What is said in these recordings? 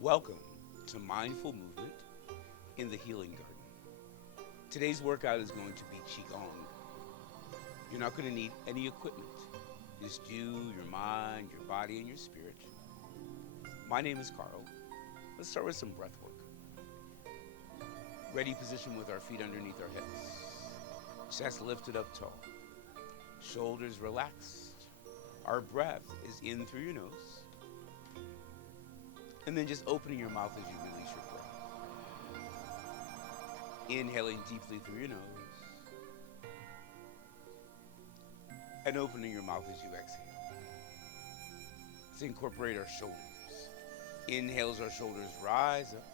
Welcome to Mindful Movement in the Healing Garden. Today's workout is going to be Qigong. You're not going to need any equipment, just you, your mind, your body, and your spirit. My name is Carl. Let's start with some breath work. Ready position with our feet underneath our hips. Chest lifted up tall. Shoulders relaxed. Our breath is in through your nose. And then just opening your mouth as you release your breath. Inhaling deeply through your nose. And opening your mouth as you exhale. Let's incorporate our shoulders. Inhale as our shoulders rise up.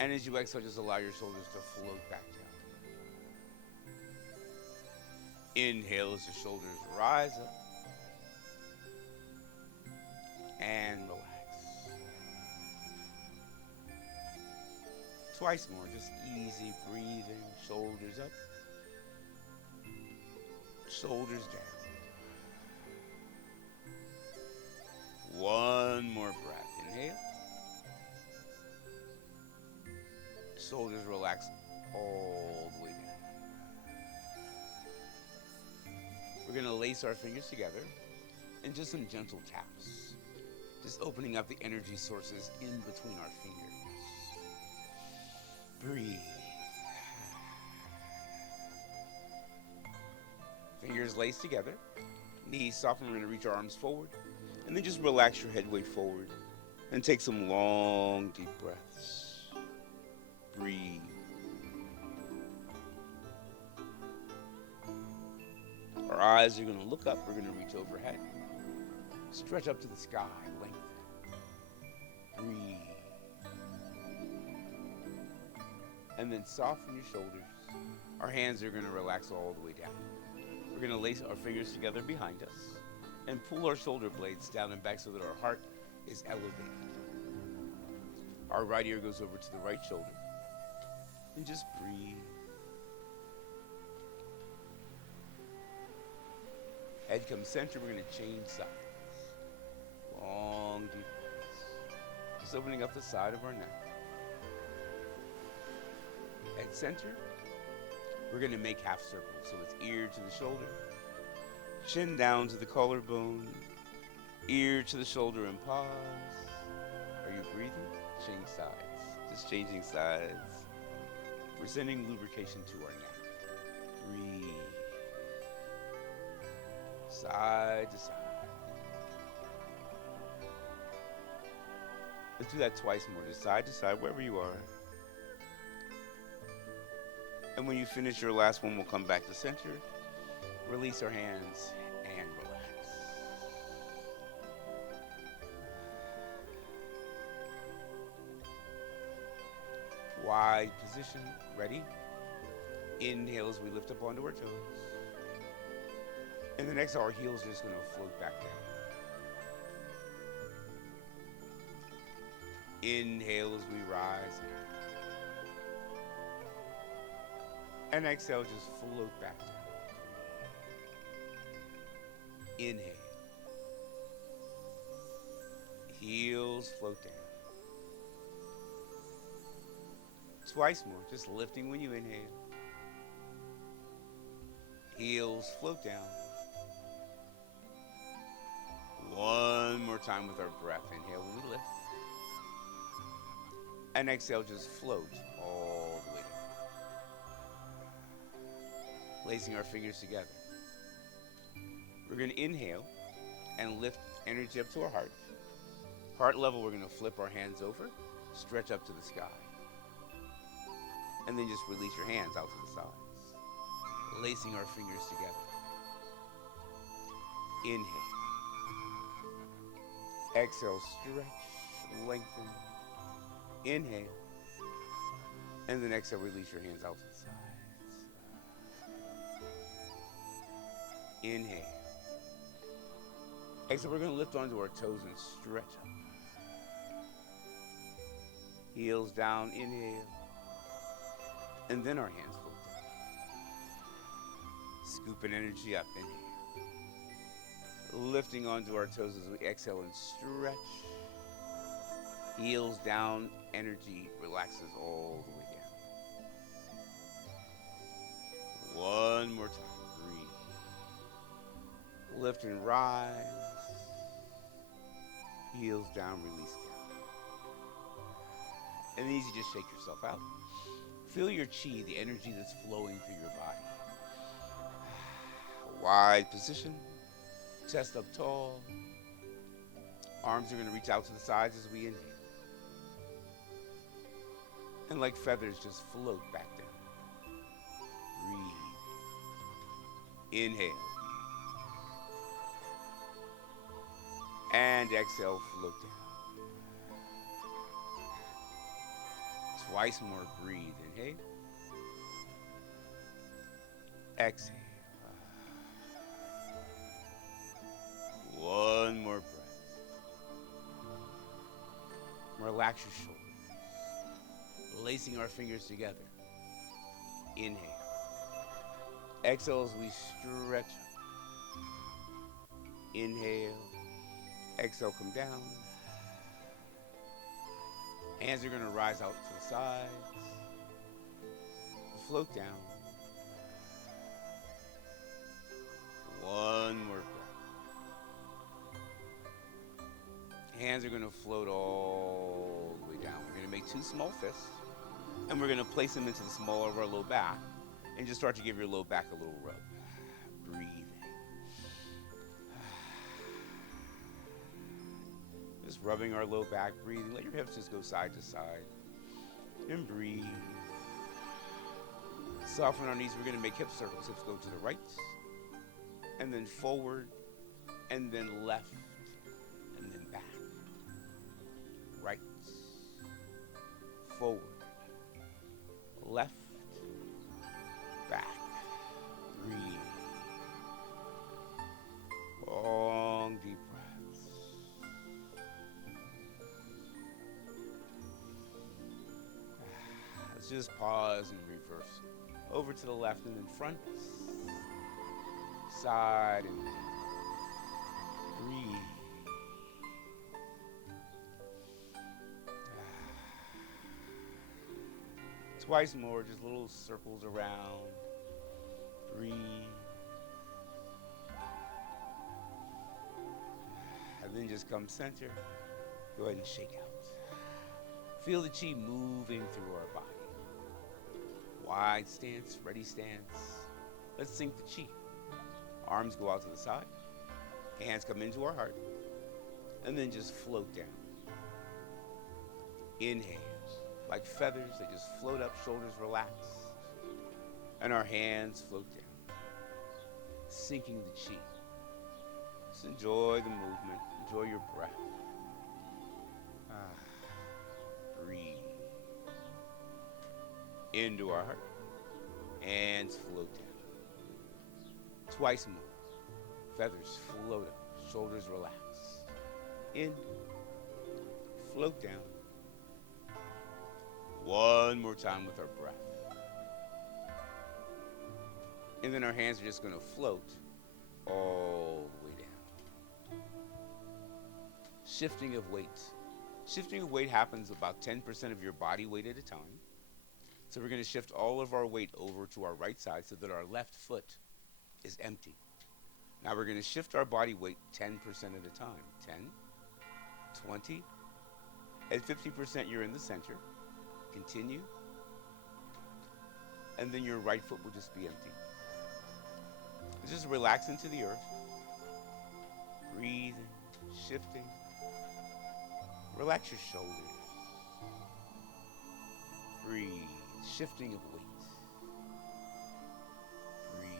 And as you exhale, just allow your shoulders to float back down. Inhale as the shoulders rise up. And relax. Twice more, just easy breathing, shoulders up, shoulders down. One more breath. Inhale. Shoulders relax all the way down. We're going to lace our fingers together and just some gentle taps. Just opening up the energy sources in between our fingers. Breathe. Fingers laced together. Knees soften. We're going to reach our arms forward. And then just relax your head weight forward. And take some long, deep breaths. Breathe. Our eyes are going to look up. We're going to reach overhead. Stretch up to the sky. Lengthen. Breathe. And then soften your shoulders. Our hands are going to relax all the way down. We're going to lace our fingers together behind us and pull our shoulder blades down and back so that our heart is elevated. Our right ear goes over to the right shoulder. And just breathe. Head comes center. We're going to change sides. Long, deep breaths. Just opening up the side of our neck. At center, we're going to make half circles. So it's ear to the shoulder, chin down to the collarbone, ear to the shoulder, and pause. Are you breathing? Change sides. Just changing sides. We're sending lubrication to our neck. Breathe. Side to side. Let's do that twice more, just side to side, wherever you are. And when you finish your last one, we'll come back to center, release our hands, and relax. Wide position, ready? Inhale as we lift up onto our toes. And the next, our heels are just going to float back down. Inhale as we rise. And exhale, just float back down. Inhale. Heels float down. Twice more, just lifting when you inhale. Heels float down. One more time with our breath. Inhale when we lift. And exhale, just float all the way down. Lacing our fingers together. We're going to inhale and lift energy up to our heart. Heart level, we're going to flip our hands over, stretch up to the sky. And then just release your hands out to the sides. Lacing our fingers together. Inhale. Exhale, stretch, lengthen. Inhale. And then exhale, release your hands out to the sides. Inhale. Exhale, we're going to lift onto our toes and stretch up. Heels down, inhale. And then our hands float down. Scooping energy up, inhale. Lifting onto our toes as we exhale and stretch. Heels down, energy relaxes all the way down. One more time. Breathe. Lift and rise. Heels down, release down. And then you just shake yourself out. Feel your chi, the energy that's flowing through your body. Wide position. Chest up tall. Arms are going to reach out to the sides as we inhale. And like feathers, just float back down. Breathe. Inhale. And exhale, float down. Twice more, breathe. Inhale. Exhale. One more breath. Relax your shoulders. Lacing our fingers together. Inhale. Exhale as we stretch up. Inhale. Exhale, come down. Hands are going to rise out to the sides. Float down. One more breath. Hands are going to float all the way down. We're going to make two small fists, and we're going to place them into the small of our low back, and just start to give your low back a little rub. Breathe. Just rubbing our low back, breathing. Let your hips just go side to side. And breathe. Soften our knees. We're going to make hip circles. Hips go to the right, and then forward, and then left, and then back. Right, forward, left, back. Breathe. Long, deep breaths. Let's just pause and reverse. Over to the left and then front, side, and breathe. Twice more, just little circles around. Breathe. And then just come center. Go ahead and shake out. Feel the chi moving through our body. Wide stance, ready stance. Let's sink the chi. Arms go out to the side. Hands come into our heart. And then just float down. Inhale. Like feathers, they just float up, shoulders relax. And our hands float down. Sinking the chi. Just enjoy the movement. Enjoy your breath. Breathe. Into our heart. Hands float down. Twice more. Feathers float up. Shoulders relax. In. Float down. One more time with our breath. And then our hands are just going to float all the way down. Shifting of weight. Shifting of weight happens about 10% of your body weight at a time. So we're going to shift all of our weight over to our right side so that our left foot is empty. Now we're going to shift our body weight 10% at a time. 10, 20, at 50% you're in the center. Continue. And then your right foot will just be empty. Just relax into the earth. Breathing, shifting. Relax your shoulders. Breathe, shifting of weight. Breathe.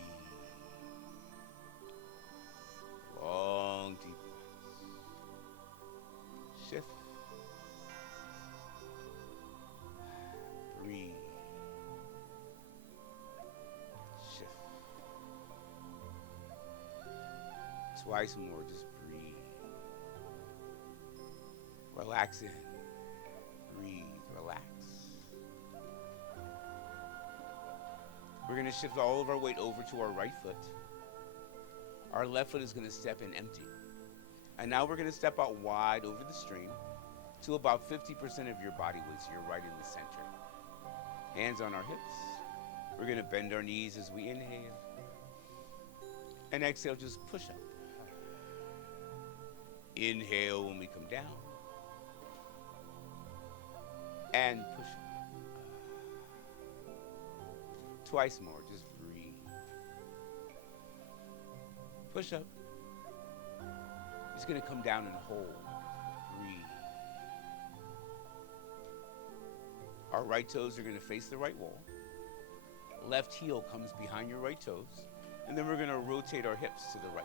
Long, deep breaths. Shift. Breathe. Shift. Twice more, just breathe. Relax in. Breathe. Relax. We're going to shift all of our weight over to our right foot. Our left foot is going to step in empty. And now we're going to step out wide over the stream. to about 50% of your body weight, so you're right in the center. Hands on our hips. We're going to bend our knees as we inhale. And exhale, just push up. Inhale when we come down. And push up. Twice more, just breathe. Push up. Just going to come down and hold. Breathe. Our right toes are going to face the right wall. Left heel comes behind your right toes. And then we're going to rotate our hips to the right.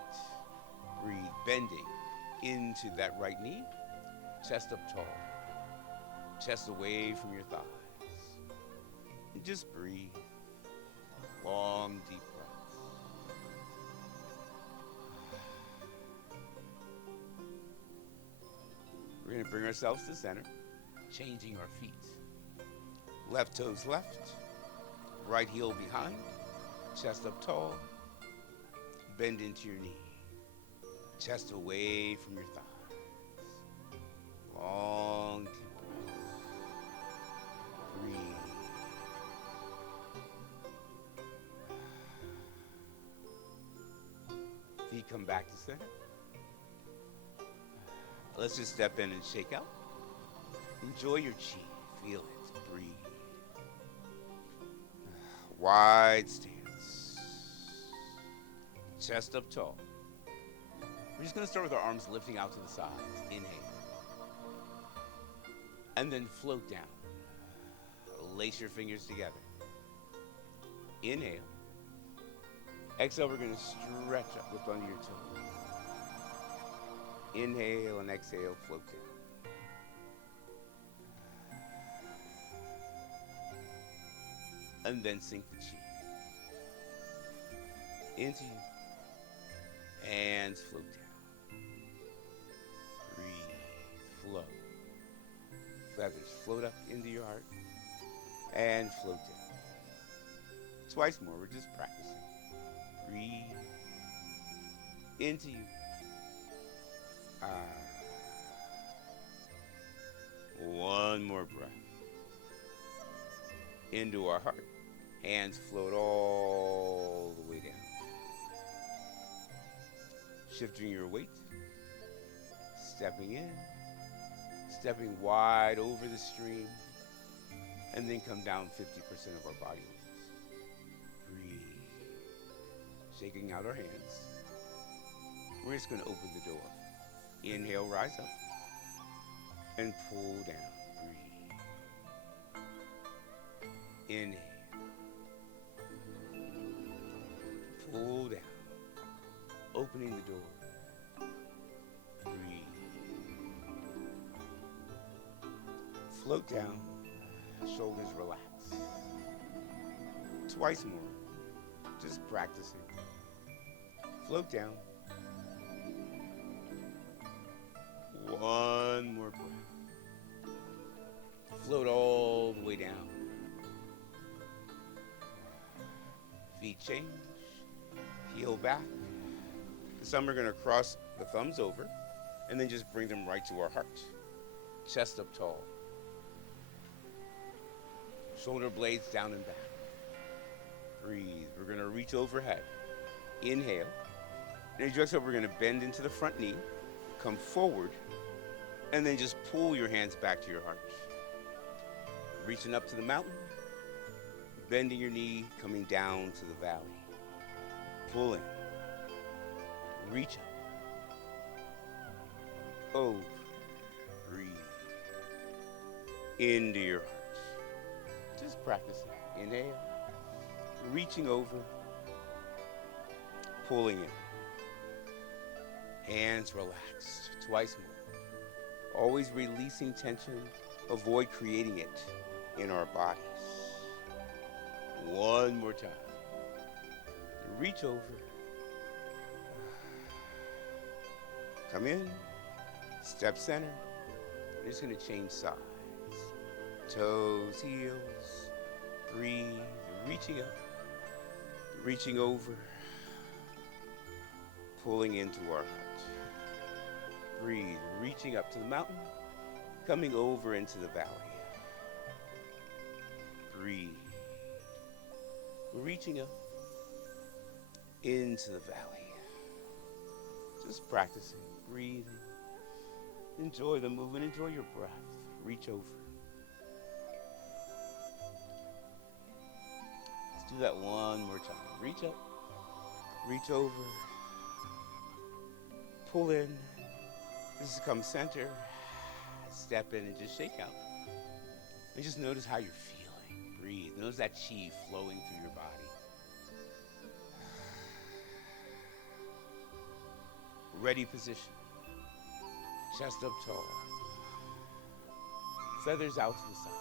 Breathe, bending into that right knee. Chest up tall. Chest away from your thighs. And just breathe. Long, deep breaths. We're going to bring ourselves to center, changing our feet. Left toes left, right heel behind, chest up tall, bend into your knee, chest away from your thighs. Long, deep breaths. Breathe. Feet come back to center. Let's just step in and shake out. Enjoy your chi. Feel it. Breathe. Wide stance. Chest up tall. We're just going to start with our arms lifting out to the sides. Inhale. And then float down. Lace your fingers together. Inhale. Exhale, we're going to stretch up, lift onto your toes. Inhale and exhale, float down. And then sink the chi into you. Hands float down. Breathe, flow. Feathers float up into your heart and float down. Twice more, we're just practicing. Breathe into you. One more breath. Into our heart. Hands float all the way down. Shifting your weight. Stepping in. Stepping wide over the stream. And then come down 50% of our body weight. Breathe. Shaking out our hands. We're just going to open the door. Inhale, rise up. And pull down. Breathe. Inhale. Pull down. Opening the door. Breathe. Float down. Shoulders relax. Twice more. Just practicing. Float down. One more breath. Float all the way down. Feet change. Heel back. Some are going to cross the thumbs over and then just bring them right to our heart. Chest up tall. Shoulder blades down and back. Breathe. We're going to reach overhead. Inhale. And as you exhale, we're going to bend into the front knee. Come forward. And then just pull your hands back to your heart. Reaching up to the mountain. Bending your knee, coming down to the valley. Pulling. Reach up. Over. Breathe. Into your heart. Just practicing. Inhale. Reaching over. Pulling in. Hands relaxed. Twice more. Always releasing tension. Avoid creating it in our bodies. One more time. Reach over. Come in. Step center. You're just going to change sides. Toes, heels. Breathe. Reaching up. Reaching over. Pulling into our heart. Breathe. Reaching up to the mountain. coming over into the valley. Breathe. Reaching up into the valley. Just practicing, breathing. Enjoy the movement, enjoy your breath. Reach over. Let's do that one more time. Reach up, reach over, pull in. This is come center. Step in and just shake out. And just notice how you're feeling. Breathe. Notice that chi flowing through your body. Ready position. Chest up tall. Feathers out to the sides.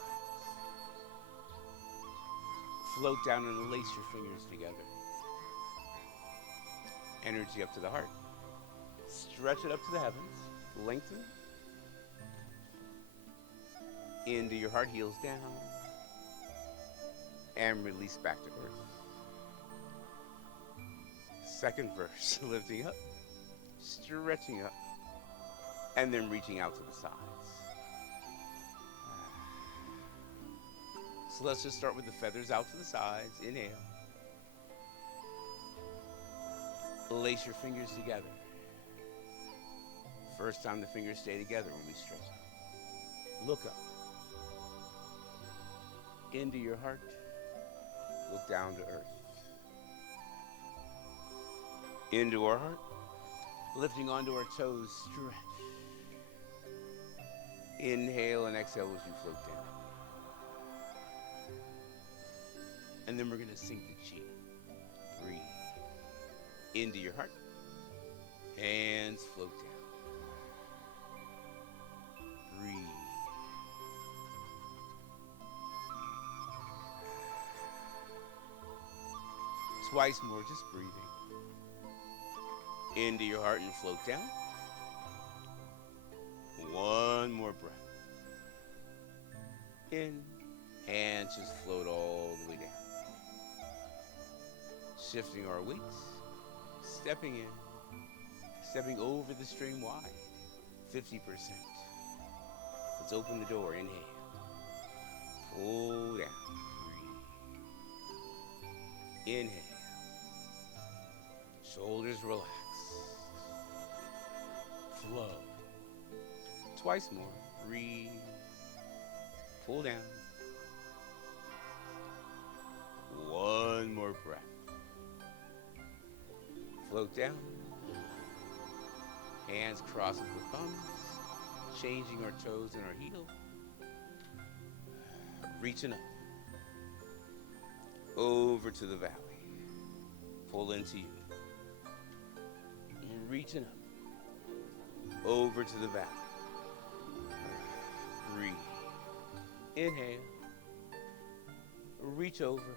Float down and lace your fingers together. Energy up to the heart. Stretch it up to the heavens. Lengthen. Into your heart, heels down. And release back to earth. Second verse, lifting up, stretching up, and then reaching out to the sides. So let's just start with the feathers out to the sides. Inhale. Lace your fingers together. First time the fingers stay together when we stretch out. Look up. Into your heart. Look down to earth. Into our heart. Lifting onto our toes. Stretch. Inhale and exhale as you float down. And then we're going to sink the chi. Breathe. Into your heart. Hands float down. Breathe. Twice more, just breathing. Into your heart and float down. One more breath. In. Hands just float all the way down. Shifting our weights. Stepping in. Stepping over the stream wide. 50%. Let's open the door. Inhale. Pull down. Breathe. Inhale. Shoulders relax. Flow. Twice more. Breathe. Pull down. One more breath. Float down. Hands crossing the thumbs. Changing our toes and our heel. Reaching up. Over to the valley. Pull into you. Reaching up. Over to the valley. Breathe. Inhale. Reach over.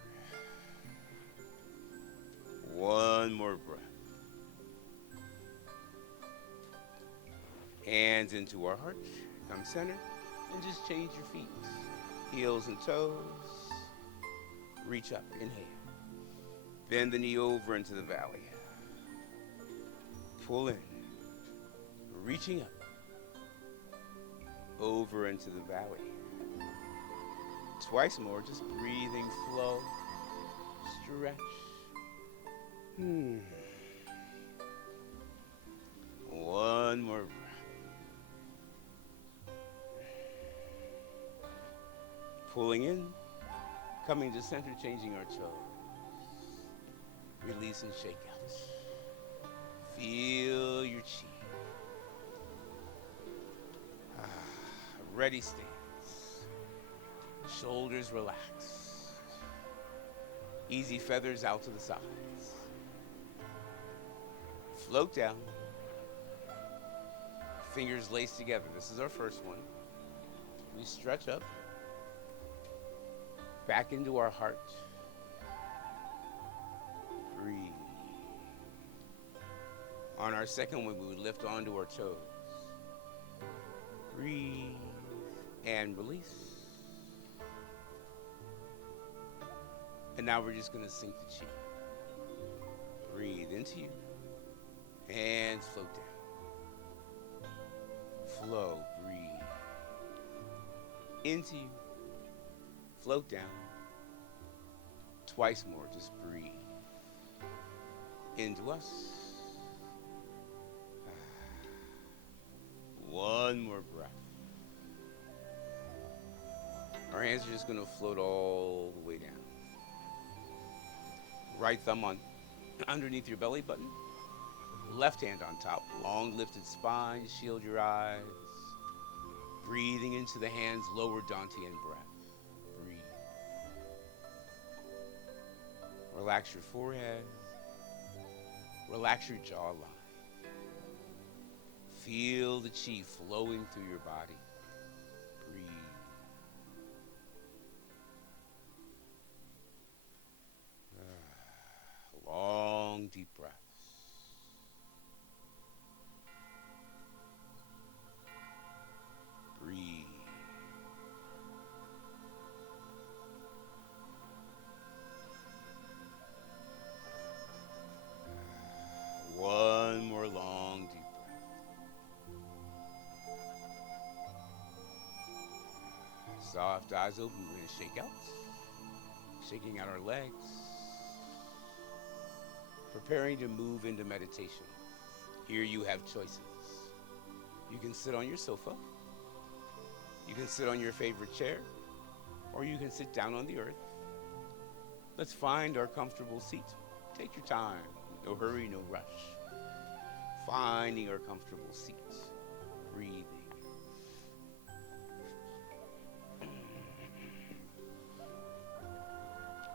One more breath. Hands into our heart. Come center. And just change your feet. Heels and toes. Reach up. Inhale. Bend the knee over into the valley. Pull in. Reaching up. Over into the valley. Twice more. Just breathing. Flow. Stretch. One more breath. Pulling in, coming to center, changing our toes. Release and shake out. Feel your chi. Ready stance. Shoulders relax. Easy feathers out to the sides. Float down. Fingers laced together. This is our first one. We stretch up. Back into our heart. Breathe. On our second one, we would lift onto our toes. Breathe and release. And now we're just going to sink the chi. Breathe into you. Hands float down. Flow. Breathe. into you, float down. Twice more, just breathe. Into us. One more breath. Our hands are just going to float all the way down. Right thumb on underneath your belly button. Left hand on top. Long lifted spine. Shield your eyes. Breathing into the hands. Lower Dantian breath. Breathe. Relax your forehead. Relax your jawline. Feel the chi flowing through your body. Breathe. Long, deep breaths. Breathe. One more long, deep breath. Soft eyes open. We're going to shake out. Shaking out our legs. Preparing to move into meditation. Here you have choices. You can sit on your sofa. You can sit on your favorite chair. Or you can sit down on the earth. Let's find our comfortable seat. Take your time. No hurry, no rush. Finding our comfortable seat. Breathing.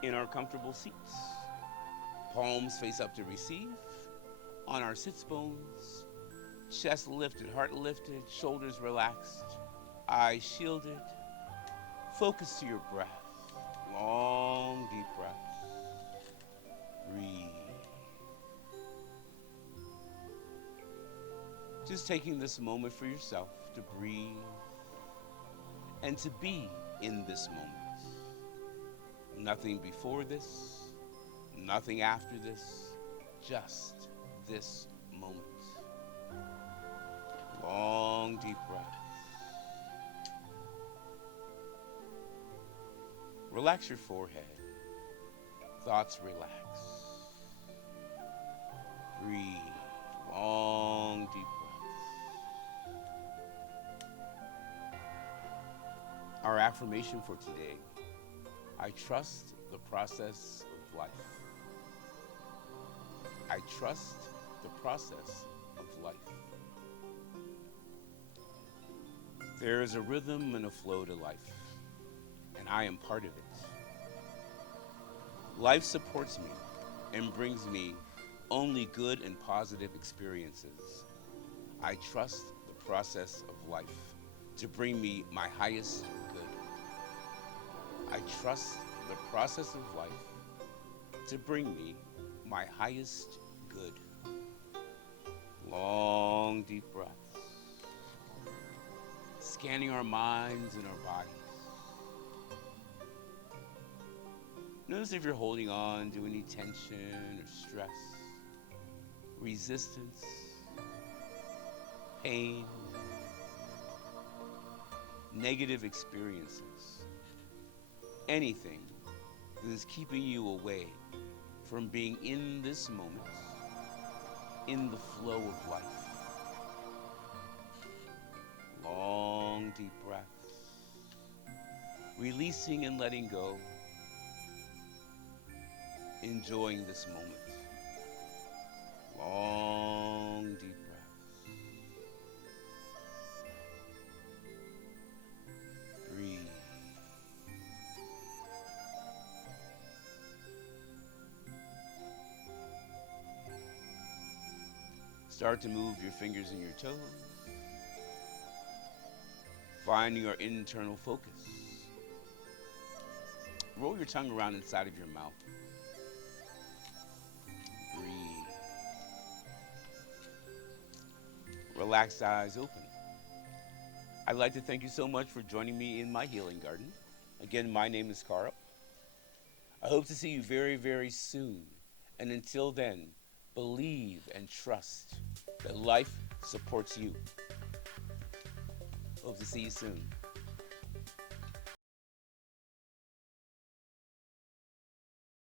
In our comfortable seats. Palms face up to receive. On our sits bones. Chest lifted, heart lifted, shoulders relaxed. Eyes shielded. Focus to your breath. Long, deep breaths. Breathe. Just taking this moment for yourself to breathe and to be in this moment. Nothing before this, nothing after this, just this moment. Long, deep breaths. Relax your forehead. Thoughts relax. Breathe. Long, deep breaths. Our affirmation for today: I trust the process of life. I trust the process of life. There is a rhythm and a flow to life, and I am part of it. Life supports me and brings me only good and positive experiences. I trust the process of life to bring me my highest good. I trust the process of life to bring me my highest good. Long, deep breaths. Scanning our minds and our bodies. Notice if you're holding on to any tension or stress, resistance, pain, negative experiences, anything that is keeping you away from being in this moment, in the flow of life. Long, deep breaths. Releasing and letting go. Enjoying this moment. Long, deep breaths. Breathe. Start to move your fingers and your toes. Finding your internal focus. Roll your tongue around inside of your mouth. Breathe. Relaxed eyes open. I'd like to thank you so much for joining me in my healing garden. Again, my name is Carl. I hope to see you very, very soon. And until then, believe and trust that life supports you. Hope to see you soon.